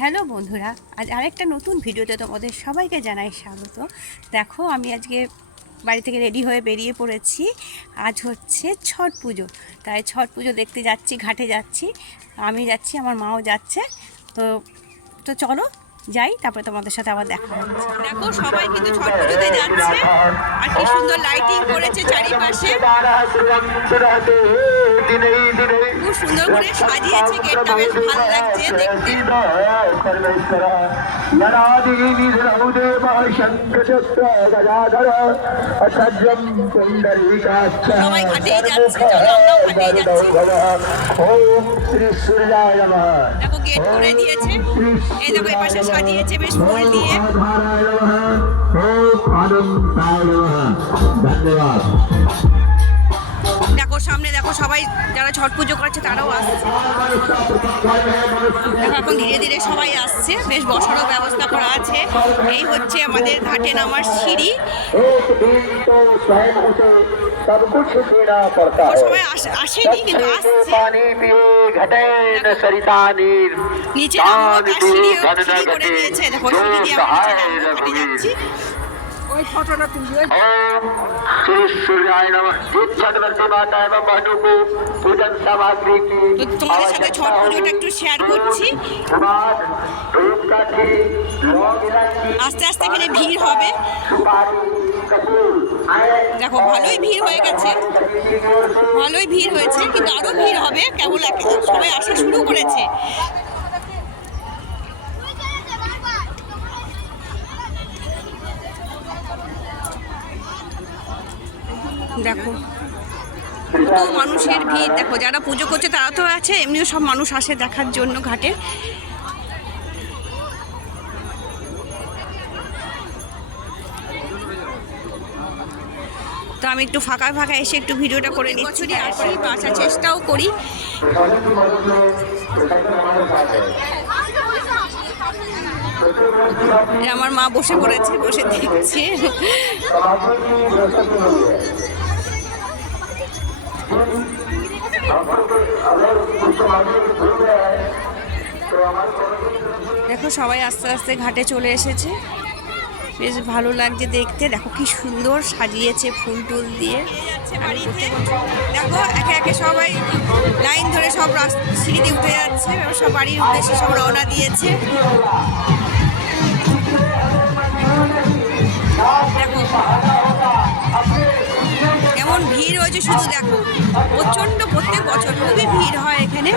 Hello বন্ধুরা, আজ আরেকটা নতুন ভিডিওতে তোমাদের সবাইকে জানাই স্বাগত। দেখো, আমি আজকে বাড়ি থেকে রেডি হয়ে বেরিয়ে পড়েছি। আজ হচ্ছে ছট পুজো, তাই ছট পুজো দেখতে যাচ্ছি, ঘাটে যাচ্ছি। আমি যাচ্ছি, আমার মাও যাচ্ছে। তো তো চলো যাই, তারপরে তোমাদের সাথে আবার দেখা হচ্ছে। দেখো, সবাই কিন্তু ছট পুজোতে যাচ্ছে, আর কি সুন্দর লাইটিং করেছে চারিপাশে, খুব সুন্দর করে সাজিয়েছে গেটটা, বেশ ভালো লাগছে দেখতে। সবাই ঘাটেই যাচ্ছে, চলো আমরাও ঘাটেই যাচ্ছি। দেখো, গেট করে দিয়েছে, এই দেখো এই পাশে সাজিয়েছে বেশ ফুল দিয়ে। দেখো সামনে, দেখো সবাই যারা ছট পুজো করছে তারাও আসছে। দেখো এখন ধীরে ধীরে সবাই আসছে, বেশ বসারও ব্যবস্থা করা আছে। এই হচ্ছে আমাদের ঘাটে নামার সিঁড়ি। সবাই আসেনি কিন্তু আসছে। নিচে নামবো, তার সিঁড়ি করে দিয়েছে। দেখো সিঁড়ি দিয়ে আমরা নিচে নামবো, ঘাটে যাচ্ছি। ওই ফটোটা তুলবি। তোমাদের সাথে ছট পুজোটা একটু শেয়ার করছি। আস্তে আস্তে এখানে ভিড় হবে। দেখো ভালোই ভিড় হয়ে গেছে, ভালোই ভিড় হয়েছে, কিন্তু আরো ভিড় হবে। কেবল সবাই আসা শুরু করেছে। দেখো কত মানুষের ভিড়। দেখো যারা পুজো করছে তারা তো আছে, এমনিও সব মানুষ আসে দেখার জন্য ঘাটে। তো আমি একটু ফাঁকা ফাঁকা এসে একটু ভিডিওটা করে নিচ্ছি, আসি বা আসার চেষ্টাও করি। আমার মা বসে পড়েছে, বসে দেখছে। দেখো সবাই আস্তে আস্তে ঘাটে চলে এসেছে, বেশ ভালো লাগছে দেখতে। দেখো কি সুন্দর সাজিয়েছে ফুল টুল দিয়ে। দেখো একে একে সবাই লাইন ধরে সব সিঁড়িতে উঠে যাচ্ছে, সব বাড়ির উদ্দেশ্যে সব রওনা দিয়েছে। দেখো কেমন ভিড় হয়েছে, শুধু দেখো প্রচণ্ড, প্রত্যেক বছর খুবই ভিড় হয় এখানে।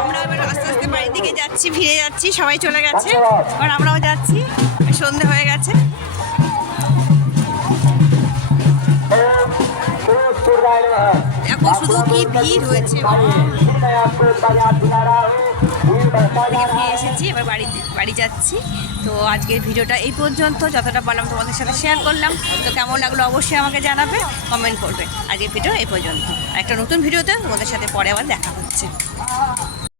আমরা এবার আস্তে আস্তে বাড়ির দিকে যাচ্ছি, ফিরে যাচ্ছি। সবাই চলে গেছে, আর আমরাও যাচ্ছি, সন্ধে হয়ে গেছে। দেখো শুধু কি ভিড় হয়েছে। ফিরে এসেছি, এবার বাড়ি যাচ্ছি। তো আজকের ভিডিওটা এই পর্যন্ত, যতটা পারলাম তোমাদের সাথে শেয়ার করলাম। তো কেমন লাগলো অবশ্যই আমাকে জানাবে, কমেন্ট করবে। আজকের ভিডিও এই পর্যন্ত, একটা নতুন ভিডিওতে তোমাদের সাথে পরে আবার দেখা হচ্ছে।